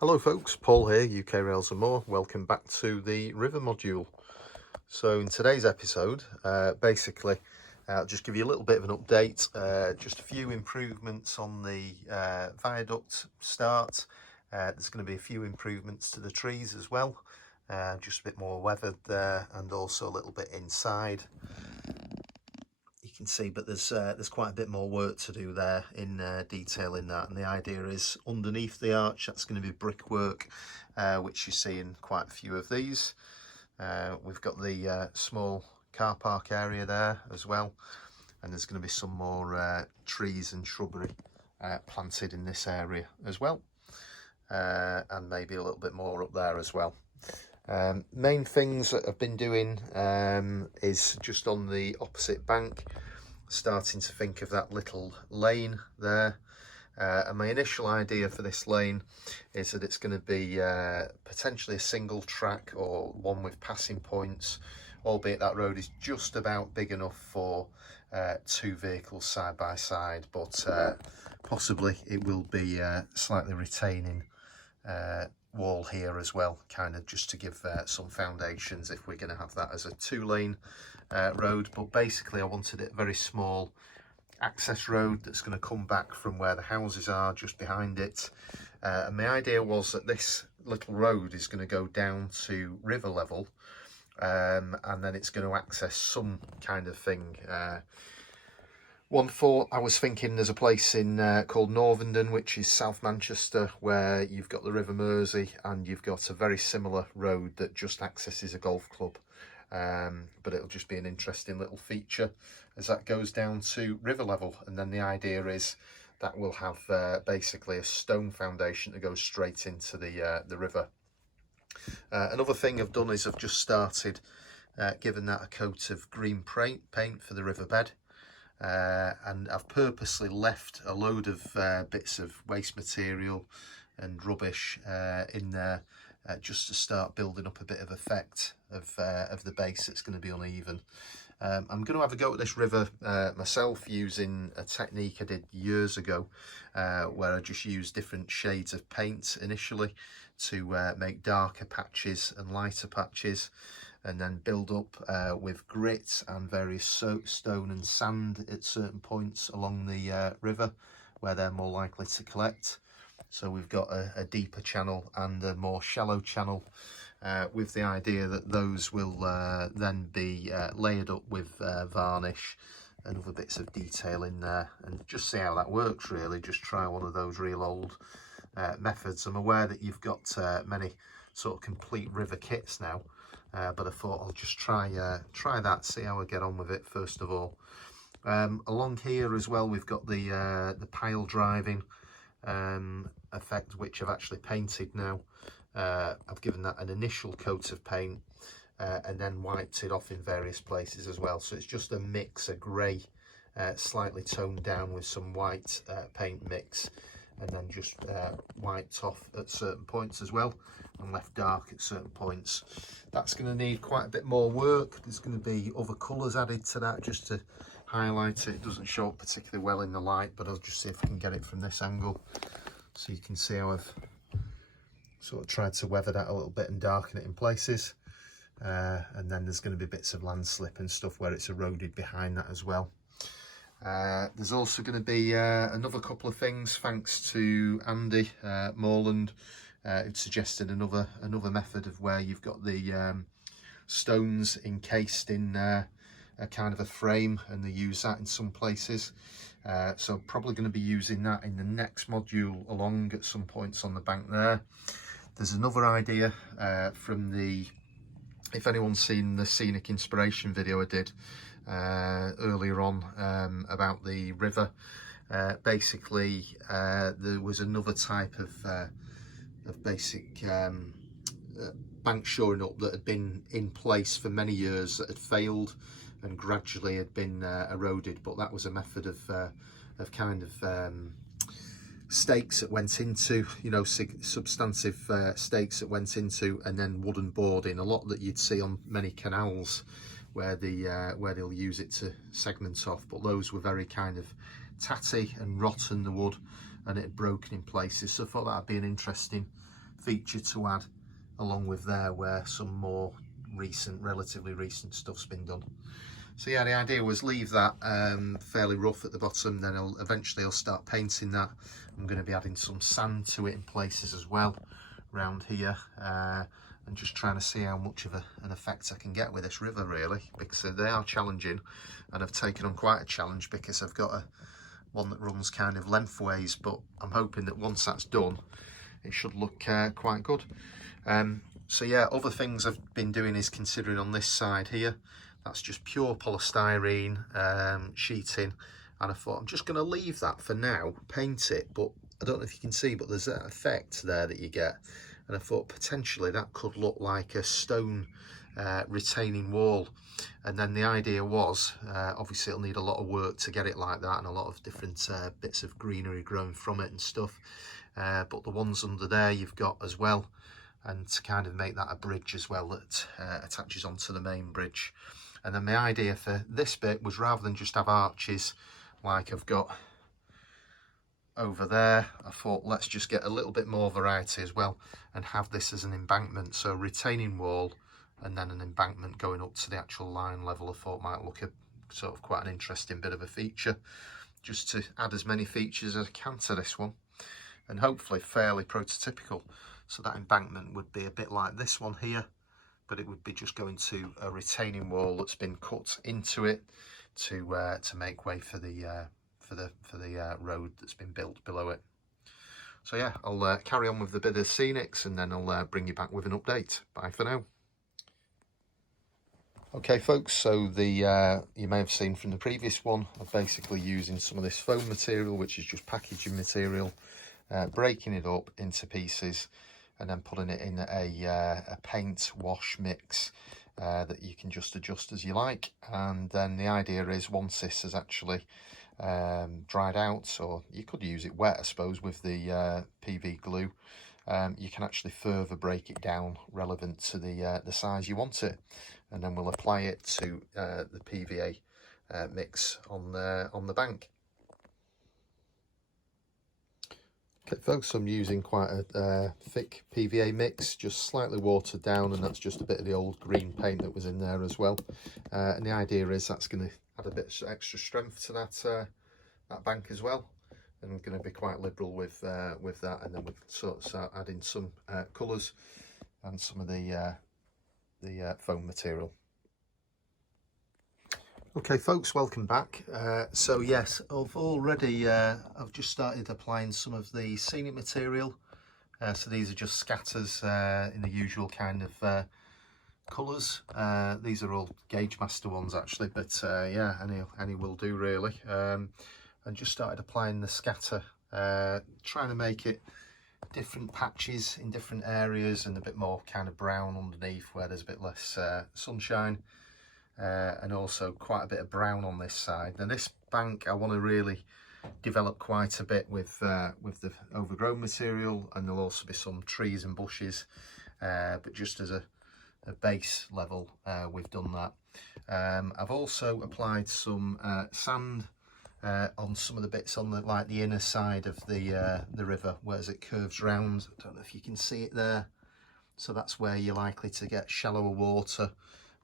Hello folks, Paul here, UK Rails and More. Welcome back to the river module. So in today's episode, basically, I'll just give you a little bit of an update, just a few improvements on the viaduct start. There's going to be a few improvements to the trees as well, just a bit more weathered there, and also a little bit inside. You can see, but there's quite a bit more work to do there in detailing that, and the idea is underneath the arch that's going to be brickwork, which you see in quite a few of these. We've got the small car park area there as well, and there's going to be some more trees and shrubbery planted in this area as well, and maybe a little bit more up there as well. Main things that I've been doing is just on the opposite bank, starting to think of that little lane there. And my initial idea for this lane is that it's going to be potentially a single track or one with passing points, albeit that road is just about big enough for two vehicles side by side, but possibly it will be slightly retaining wall here as well, kind of just to give some foundations if we're going to have that as a two-lane road. But basically I wanted it a very small access road that's going to come back from where the houses are just behind it, and my idea was that this little road is going to go down to river level, and then it's going to access some kind of thing. One thought I was thinking, there's a place in called Northenden, which is South Manchester, where you've got the River Mersey and you've got a very similar road that just accesses a golf club. But it'll just be an interesting little feature as that goes down to river level, and then the idea is that we'll have basically a stone foundation that goes straight into the river. Another thing I've done is I've just started giving that a coat of green paint for the riverbed. And I've purposely left a load of bits of waste material and rubbish in there, just to start building up a bit of effect of the base that's going to be uneven. I'm going to have a go at this river myself using a technique I did years ago, where I just used different shades of paint initially to make darker patches and lighter patches, and then build up with grit and various stone and sand at certain points along the river where they're more likely to collect. So we've got a deeper channel and a more shallow channel, with the idea that those will then be layered up with varnish and other bits of detail in there, and just see how that works really. Just try one of those real old methods. I'm aware that you've got many sort of complete river kits now, but I thought I'll just try that, see how I get on with it first of all. Along here as well, we've got the pile driving effect, which I've actually painted now. I've given that an initial coat of paint and then wiped it off in various places as well. So it's just a mix, a grey, slightly toned down with some white paint mix, and then just wiped off at certain points as well, and left dark at certain points. That's going to need quite a bit more work. There's going to be other colours added to that just to highlight it. It doesn't show up particularly well in the light, but I'll just see if I can get it from this angle so you can see how I've sort of tried to weather that a little bit and darken it in places. And then there's going to be bits of landslip and stuff where it's eroded behind that as well. There's also going to be another couple of things, thanks to Andy Morland, who suggested another method of where you've got the stones encased in a kind of a frame, and they use that in some places. So I'm probably going to be using that in the next module along at some points on the bank there. There's another idea from the, if anyone's seen the scenic inspiration video I did earlier on about the river, basically there was another type of basic bank shoring up that had been in place for many years that had failed and gradually had been eroded, but that was a method of kind of stakes that went into, you know, substantive stakes that went into, and then wooden boarding, a lot that you'd see on many canals where they'll use it to segment off, but those were very kind of tatty and rotten, the wood, and it had broken in places. So I thought that'd be an interesting feature to add along with there where some more recent, relatively recent stuff's been done. So yeah, the idea was leave that fairly rough at the bottom, then eventually I'll start painting that. I'm going to be adding some sand to it in places as well around here, and just trying to see how much of an effect I can get with this river really, because they are challenging, and I've taken on quite a challenge because I've got one that runs kind of lengthways, but I'm hoping that once that's done it should look quite good. So yeah, other things I've been doing is considering on this side here, that's just pure polystyrene sheeting, and I thought I'm just going to leave that for now, paint it, but I don't know if you can see, but there's that effect there that you get, and I thought potentially that could look like a stone retaining wall. And then the idea was, obviously it'll need a lot of work to get it like that, and a lot of different bits of greenery growing from it and stuff, but the ones under there you've got as well, and to kind of make that a bridge as well that attaches onto the main bridge. And then my idea for this bit was, rather than just have arches like I've got over there, I thought let's just get a little bit more variety as well and have this as an embankment, so retaining wall and then an embankment going up to the actual line level. I thought might look a sort of quite an interesting bit of a feature, just to add as many features as I can to this one, and hopefully fairly prototypical. So that embankment would be a bit like this one here, but it would be just going to a retaining wall that's been cut into it to make way for the road that's been built below it. So yeah, I'll carry on with the bit of scenics, and then I'll bring you back with an update. Bye for now. Okay folks, so you may have seen from the previous one, I'm basically using some of this foam material, which is just packaging material, breaking it up into pieces and then putting it in a paint wash mix that you can just adjust as you like. And then the idea is, once this is actually dried out, or you could use it wet I suppose with the PV glue, you can actually further break it down relevant to the size you want it, and then we'll apply it to the PVA mix on the bank. Okay folks, I'm using quite a thick PVA mix, just slightly watered down, and that's just a bit of the old green paint that was in there as well. And the idea is that's going to add a bit of extra strength to that bank as well. And I'm going to be quite liberal with that, and then we'll sort of start adding some colours and some of the foam material. Okay folks, welcome back. So yes, I've just started applying some of the scenic material. So these are just scatters in the usual kind of colours. These are all Gauge Master ones actually, but yeah, any will do really. And just started applying the scatter, trying to make it different patches in different areas, and a bit more kind of brown underneath where there's a bit less sunshine. And also quite a bit of brown on this side. Now this bank I want to really develop quite a bit with the overgrown material, and there'll also be some trees and bushes, but just as a base level we've done that. I've also applied some sand on some of the bits on the inner side of the river, whereas it curves round. I don't know if you can see it there. So that's where you're likely to get shallower water,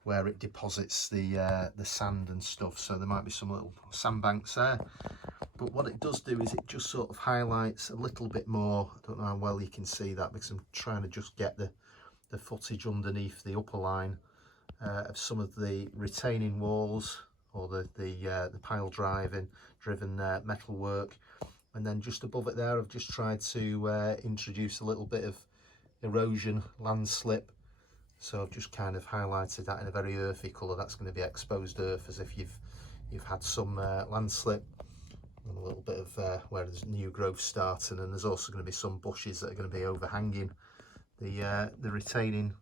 where it deposits the sand and stuff. So there might be some little sandbanks there, but what it does do is it just sort of highlights a little bit more. I don't know how well you can see that, because I'm trying to just get the footage underneath the upper line of some of the retaining walls, or the pile driven metal work. And then just above it there, I've just tried to introduce a little bit of erosion, landslip. So I've just kind of highlighted that in a very earthy colour. That's going to be exposed earth, as if you've had some landslip, and a little bit of where there's new growth starting. And there's also going to be some bushes that are going to be overhanging the retaining,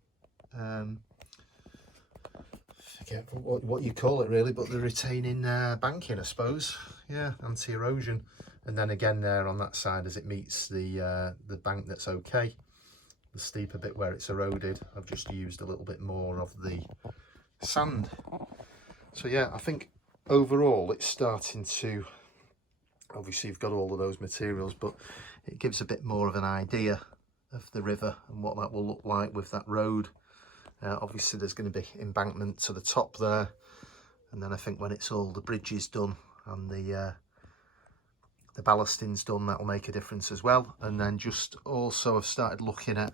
forget what you call it really, but the retaining banking I suppose. Yeah, anti-erosion. And then again there on that side, as it meets the bank that's okay, the steeper bit where it's eroded, I've just used a little bit more of the sand. So yeah, I think overall it's starting to, obviously you've got all of those materials, but it gives a bit more of an idea of the river and what that will look like with that road. Obviously there's going to be embankment to the top there, and then I think when it's all the bridges done and the ballasting's done, that will make a difference as well. And then just also I've started looking at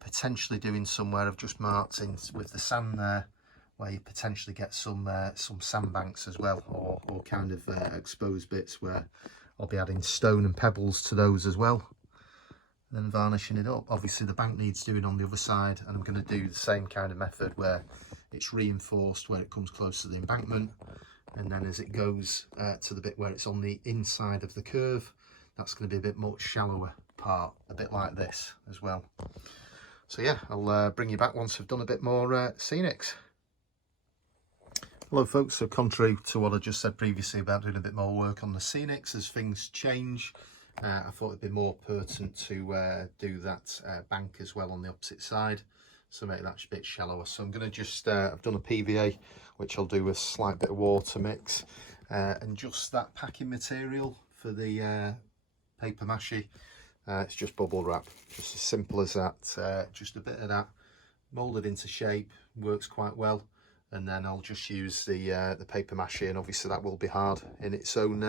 potentially doing somewhere I've just marked in with the sand there, where you potentially get some sandbanks as well, or kind of exposed bits where I'll be adding stone and pebbles to those as well, then varnishing it up. Obviously the bank needs doing on the other side, and I'm going to do the same kind of method where it's reinforced where it comes close to the embankment, and then as it goes to the bit where it's on the inside of the curve, that's going to be a bit much shallower part, a bit like this as well. So yeah, I'll bring you back once I've done a bit more scenics. Hello folks, so contrary to what I just said previously about doing a bit more work on the scenics as things change, I thought it'd be more pertinent to do that bank as well on the opposite side, so make that a bit shallower. So I'm going to just, I've done a PVA, which I'll do a slight bit of water mix, and just that packing material for the paper mache. It's just bubble wrap, just as simple as that. Just a bit of that moulded into shape, works quite well. And then I'll just use the paper mache, and obviously that will be hard in its own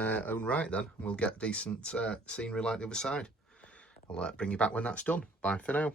right. Then we'll get decent scenery like the other side. I'll bring you back when that's done. Bye for now.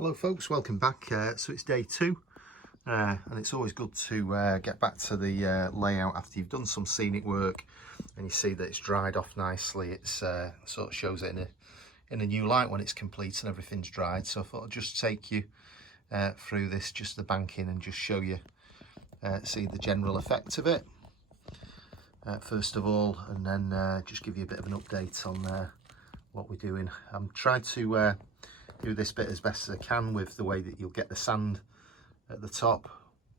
Hello folks, welcome back. So it's day 2, and it's always good to get back to the layout after you've done some scenic work and you see that it's dried off nicely. It's sort of shows it in a new light when it's complete and everything's dried. So I thought I'd just take you through this, just the banking, and just show you see the general effect of it first of all, and then just give you a bit of an update on what we're doing. I'm trying to do this bit as best as I can with the way that you'll get the sand at the top,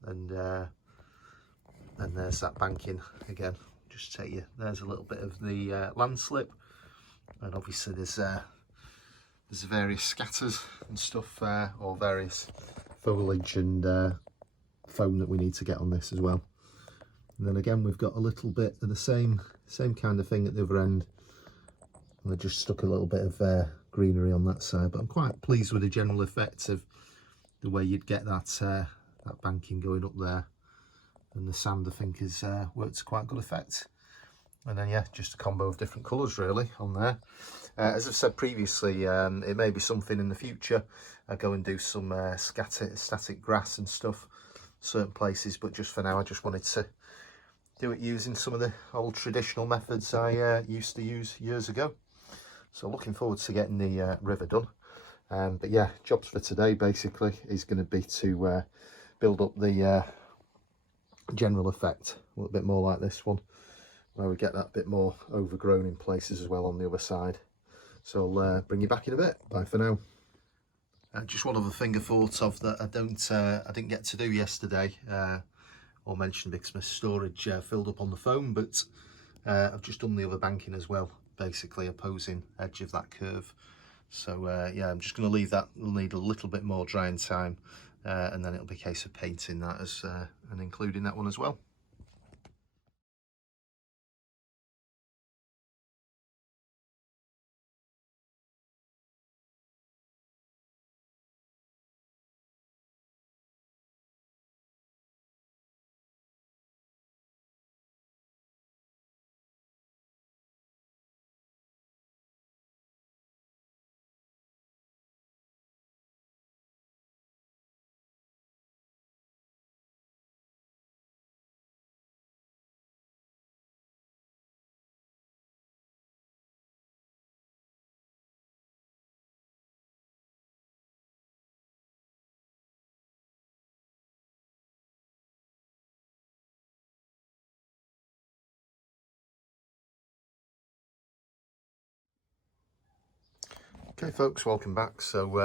and then there's that banking again. Just take you, there's a little bit of the landslip, and obviously there's various scatters and stuff, or various foliage and foam that we need to get on this as well. And then again we've got a little bit of the same kind of thing at the other end, and I just stuck a little bit of greenery on that side. But I'm quite pleased with the general effect of the way you'd get that that banking going up there, and the sand I think has worked to quite good effect. And then yeah, just a combo of different colours really on there. As I've said previously, it may be something in the future I go and do some static grass and stuff certain places, but just for now I just wanted to do it using some of the old traditional methods I used to use years ago. So looking forward to getting the river done. But yeah, jobs for today basically is going to be to build up the general effect a little bit more like this one, where we get that bit more overgrown in places as well on the other side. So I'll bring you back in a bit. Bye for now. Just one other thing I thought of that I didn't get to do yesterday, or mention because my storage filled up on the phone, but I've just done the other banking as well, basically opposing edge of that curve. So yeah, I'm just going to leave that. We'll need a little bit more drying time, and then it'll be a case of painting that as and including that one as well. Okay folks, welcome back. So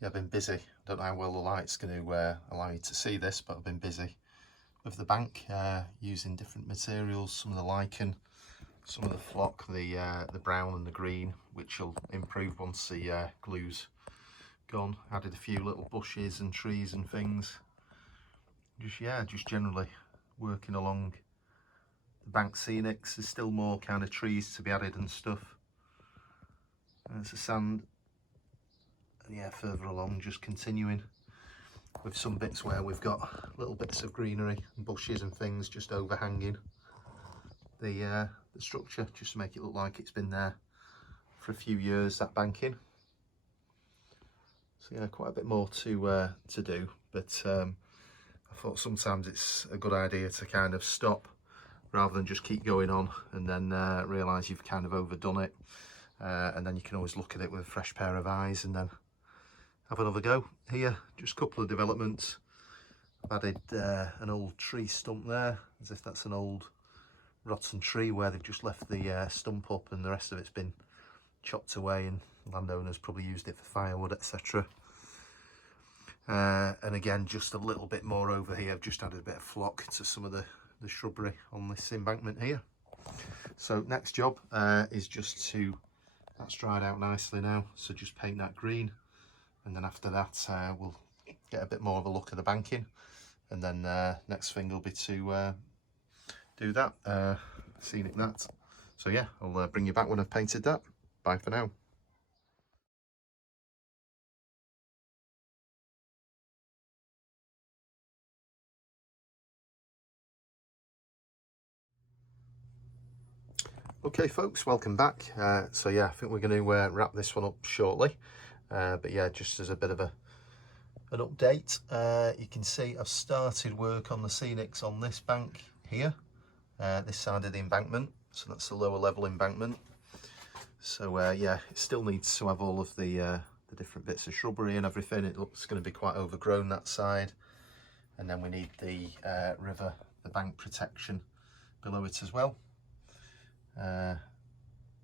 yeah, I've been busy. Don't know how well the light's going to allow you to see this, but I've been busy with the bank, using different materials, some of the lichen, some of the flock, the brown and the green, which will improve once the glue's gone. Added a few little bushes and trees and things. Just generally working along the bank scenics. There's still more kind of trees to be added and stuff. There's the sand, and yeah, further along, just continuing with some bits where we've got little bits of greenery and bushes and things just overhanging the structure, just to make it look like it's been there for a few years, that banking. So yeah, quite a bit more to do, but I thought sometimes it's a good idea to kind of stop rather than just keep going on and then realise you've kind of overdone it, and then you can always look at it with a fresh pair of eyes and then have another go. Here, just a couple of developments. I've added an old tree stump there, as if that's an old rotten tree where they've just left the stump up and the rest of it's been chopped away, and landowners probably used it for firewood, etc. And again, just a little bit more over here. I've just added a bit of flock to some of the shrubbery on this embankment here. So next job is just to, that's dried out nicely now, so just paint that green, and then after that we'll get a bit more of a look at the banking, and then next thing will be to do that, scenic that. So yeah, I'll bring you back when I've painted that. Bye for now. Okay folks, welcome back. So yeah, I think we're going to wrap this one up shortly, but yeah, just as a bit of an update, you can see I've started work on the scenics on this bank here, this side of the embankment, so that's the lower level embankment. So yeah, it still needs to have all of the different bits of shrubbery and everything. It looks going to be quite overgrown, that side, and then we need the river, the bank protection below it as well.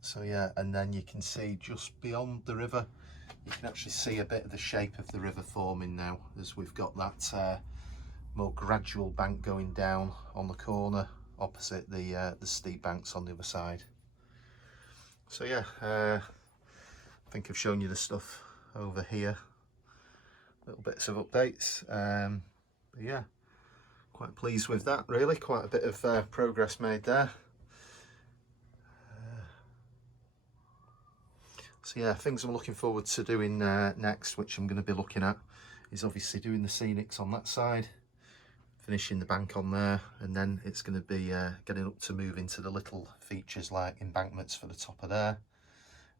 So yeah, and then you can see just beyond the river, you can actually see a bit of the shape of the river forming now, as we've got that more gradual bank going down on the corner opposite the steep banks on the other side. So yeah, I think I've shown you the stuff over here, little bits of updates, but yeah, quite pleased with that really. Quite a bit of progress made there. So yeah, things I'm looking forward to doing next, which I'm going to be looking at, is obviously doing the scenics on that side, finishing the bank on there, and then it's going to be getting up to move into the little features like embankments for the top of there,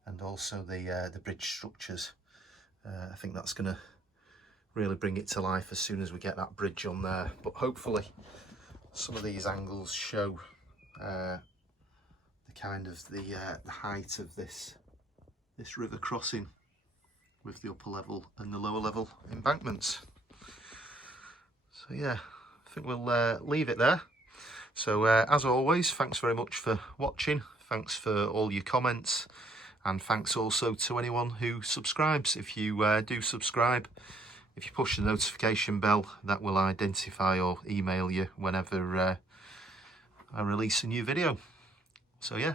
and also the bridge structures. I think that's going to really bring it to life as soon as we get that bridge on there. But hopefully some of these angles show the kind of the height of this river crossing with the upper level and the lower level embankments. So yeah, I think we'll leave it there. So as always, thanks very much for watching, thanks for all your comments, and thanks also to anyone who subscribes. If you do subscribe, if you push the notification bell, that will identify or email you whenever I release a new video. So yeah,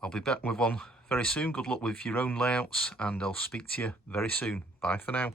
I'll be back with one very soon. Good luck with your own layouts, and I'll speak to you very soon. Bye for now.